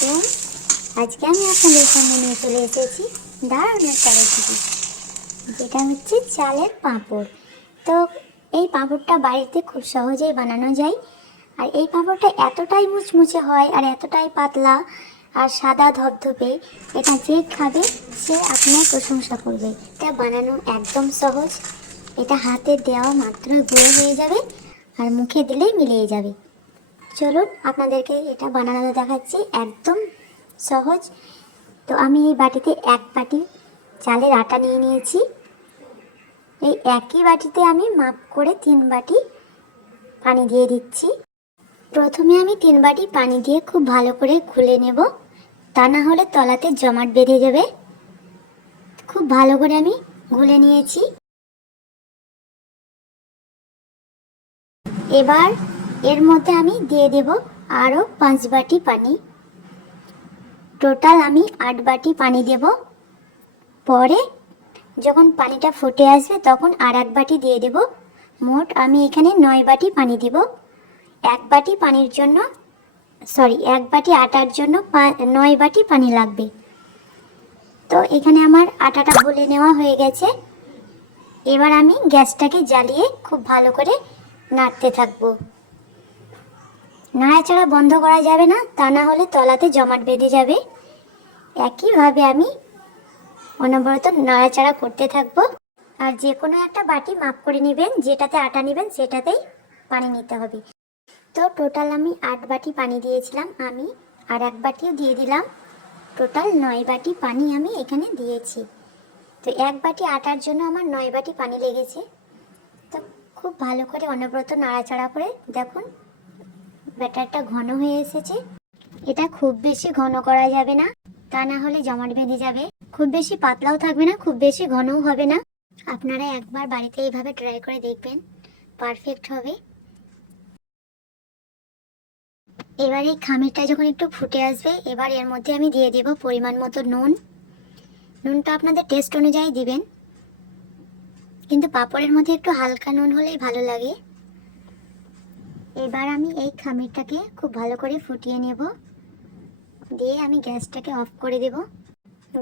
আলাইকুম। আজকে আমি আপনাদের সামনে নিয়ে চলে এসেছি দারুণ একটা রেসিপি, যেটা হচ্ছে চালের পাঁপড়। তো এই পাঁপড়টা বাড়িতে খুব সহজেই বানানো যায়। আর এই পাঁপড়টা এতটাই মুচমুচে হয় আর এতটাই পাতলা আর সাদা ধবধবে, এটা যে খাবে সে আপনার প্রশংসা করবে। এটা বানানো একদম সহজ। এটা হাতে দেওয়া মাত্রই গুঁড়ো হয়ে যাবে আর মুখে দিলেই মিলিয়ে যাবে। চলুন আপনাদেরকে এটা বানানো দেখাচ্ছি, একদম সহজ। তো আমি এই বাটিতে 1 বাটি চালের আটা নিয়ে নিয়েছি। এই একই বাটিতে আমি মাপ করে 3 বাটি পানি দিয়ে দিচ্ছি। প্রথমে আমি 3 বাটি পানি দিয়ে খুব ভালো করে গুলে নেব, তা না হলে তলাতে জমাট বেঁধে যাবে। খুব ভালো করে আমি গুলে নিয়েছি। এবার এর মধ্যে আমি দিয়ে দেব আরও 5 বাটি পানি। টোটাল আমি 8 বাটি পানি দেব। পরে যখন পানিটা ফুটে আসবে তখন আর 1 বাটি দিয়ে দেব। মোট আমি এখানে 9 বাটি পানি দিব। 1 বাটি পানির জন্য 1 বাটি আটার জন্য 9 বাটি পানি লাগবে। তো এখানে আমার আটাটা গুলে নেওয়া হয়ে গেছে। এবার আমি গ্যাসটাকে জ্বালিয়ে খুব ভালো করে নাড়তে থাকবো। নাড়াচাড়া বন্ধ করা যাবে না, তা না হলে তলাতে জমাট বেঁধে যাবে। একইভাবে আমি অনবরত নাড়াচাড়া করতে থাকবো। আর যে কোনো একটা বাটি মাপ করে নেবেন, যেটাতে আটা নেবেন সেটাতেই পানি নিতে হবে। তো টোটাল আমি 8 বাটি পানি দিয়েছিলাম, আমি আর 1 বাটিও দিয়ে দিলাম। টোটাল 9 বাটি পানি আমি এখানে দিয়েছি। তো 1 বাটি আটার জন্য আমার 9 বাটি পানি লেগেছে। তো খুব ভালো করে অনবরত নাড়াচাড়া করে দেখুন ব্যাটারটা ঘন হয়ে এসেছে। এটা খুব বেশি ঘন করা যাবে না, তা না হলে জমাট বেঁধে যাবে। খুব বেশি পাতলাও থাকবে না, খুব বেশি ঘনও হবে না। আপনারা একবার বাড়িতে এইভাবে ট্রাই করে দেখবেন, পারফেক্ট হবে। এবার এই খামিরটা যখন একটু ফুটে আসবে, এবার এর মধ্যে আমি দিয়ে দেব পরিমাণ মতো নুন। নুনটা আপনাদের টেস্ট অনুযায়ী দিবেন, কিন্তু পাঁপড়ের মধ্যে একটু হালকা নুন হলেই ভালো লাগে। এবার আমি এই খামিরটাকে খুব ভালো করে ফুটিয়ে নেব, দিয়ে আমি গ্যাসটাকে অফ করে দেব।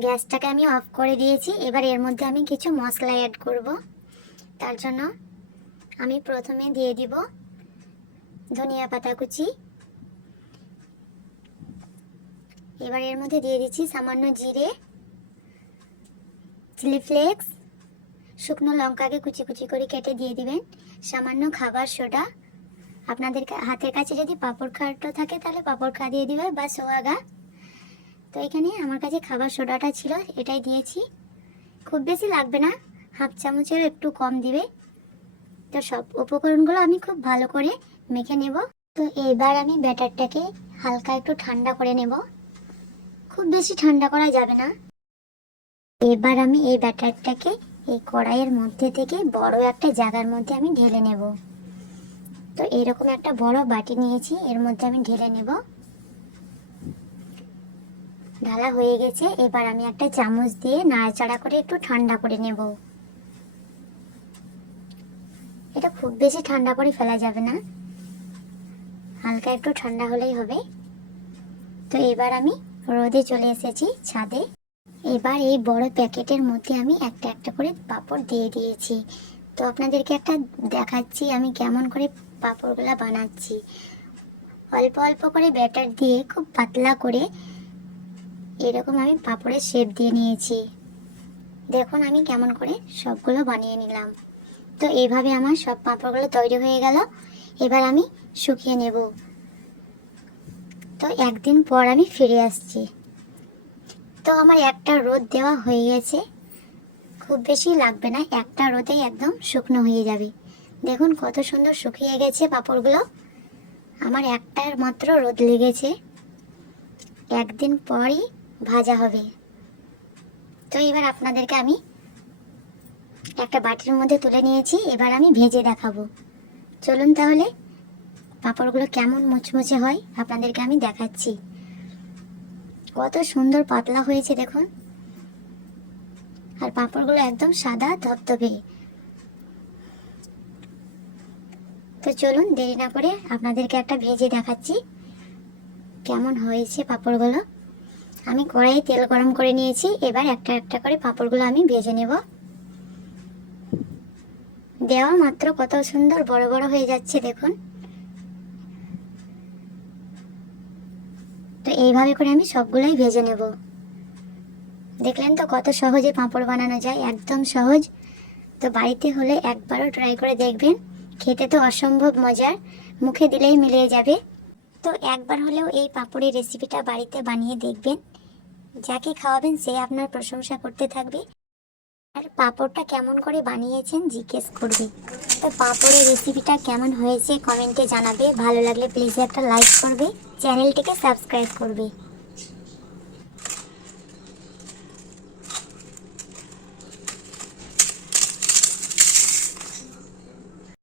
গ্যাসটাকে আমি অফ করে দিয়েছি। এবার এর মধ্যে আমি কিছু মশলা অ্যাড করব। তার জন্য আমি প্রথমে দিয়ে দিব ধনিয়া পাতা কুচি। এবার এর মধ্যে দিয়ে দিচ্ছি সামান্য জিরে, চিলি ফ্লেক্স, শুকনো লঙ্কাকে কুচি কুচি করে কেটে দিয়ে দিবেন, সামান্য খাবার সোডা। আপনাদের হাতের কাছে যদি পাঁপড় খাওয়াটা থাকে তাহলে পাঁপড় খা দিয়ে দিবে বা সোয়াগা। তো এখানে আমার কাছে খাবার সোডাটা ছিল, এটাই দিয়েছি। খুব বেশি লাগবে না, হাফ চামচের একটু কম দিবে। তো সব উপকরণগুলো আমি খুব ভালো করে মেখে নেব। তো এবার আমি ব্যাটারটাকে হালকা একটু ঠান্ডা করে নেব, খুব বেশি ঠান্ডা করা যাবে না। এবার আমি এই ব্যাটারটাকে এই কড়াইয়ের মধ্যে থেকে বড় একটা জায়গার মধ্যে আমি ঢেলে নেব। তো এরকম একটা বড় বাটি নিয়েছি, এর মধ্যে আমি ঢেলে নেব। ঢালা হয়ে গেছে। এবার আমি একটা চামচ দিয়ে নাড়াচাড়া করে একটু ঠান্ডা করে নেব। এটা খুব বেশি ঠান্ডা করে ফেলা যাবে না, হালকা একটু ঠান্ডা হলেই হবে। তো এবার আমি রোদে চলে এসেছি, ছাদে। এবার এই বড় প্যাকেটের মধ্যে আমি একটা একটা করে পাঁপড় দিয়ে দিয়েছি। তো আপনাদেরকে একটা দেখাচ্ছি আমি কেমন করে পাঁপড়গুলো বানাচ্ছি। অল্প অল্প করে ব্যাটার দিয়ে খুব পাতলা করে এরকম আমি পাঁপড়ের শেপ দিয়ে নিয়েছি। দেখুন আমি কেমন করে সবগুলো বানিয়ে নিলাম। তো এইভাবে আমার সব পাঁপড়গুলো তৈরি হয়ে গেল। এবার আমি শুকিয়ে নেব। তো একদিন পর আমি ফিরে আসছি। তো আমার একটা রোদ দেওয়া হয়ে গেছে, খুব বেশি লাগবে না, একটা রোদেই একদম শুকনো হয়ে যাবে। দেখুন কত সুন্দর শুকিয়ে গেছে পাঁপড়গুলো। আমার একটার মাত্র রোদ লেগেছে, একদিন পরই ভাজা হবে। তো এবার আপনাদেরকে আমি একটা বাটির মধ্যে তুলে নিয়েছি, এবার আমি ভেজে দেখাবো। চলুন তাহলে পাঁপড়গুলো কেমন মুচমুচে হয় আপনাদেরকে আমি দেখাচ্ছি। কত সুন্দর পাতলা হয়েছে দেখুন, আর পাঁপড়গুলো একদম সাদা ধবধবে। তো চলুন দেরি না করে আপনাদেরকে একটা ভেজে দেখাচ্ছি কেমন হয়েছে পাঁপড়গুলো। আমি কড়াইয়ে তেল গরম করে নিয়েছি, এবার একটা একটা করে পাঁপড়গুলো আমি ভেজে নেব। দেওয়া মাত্র কত সুন্দর বড় বড় হয়ে যাচ্ছে দেখুন। তো এইভাবে করে আমি সবগুলোই ভেজে নেব। দেখলেন তো কত সহজে পাঁপড় বানানো যায়, একদম সহজ। তো বাড়িতে হলে একবারও ট্রাই করে দেখবেন, খেতে তো অসম্ভব মজার, মুখে দিলেই মিলিয়ে যাবে। তো একবার হলেও এই পাঁপড়ের রেসিপিটা বাড়িতে বানিয়ে দেখবেন, যাকে খাওয়াবেন সে আপনার প্রশংসা করতে থাকবে আর পাঁপড়টা কেমন করে বানিয়েছেন জিজ্ঞেস করবে। তো পাঁপড়ের রেসিপিটা কেমন হয়েছে কমেন্টে জানাবে, ভালো লাগলে প্লিজ একটা লাইক করবে, চ্যানেলটিকে সাবস্ক্রাইব করবে।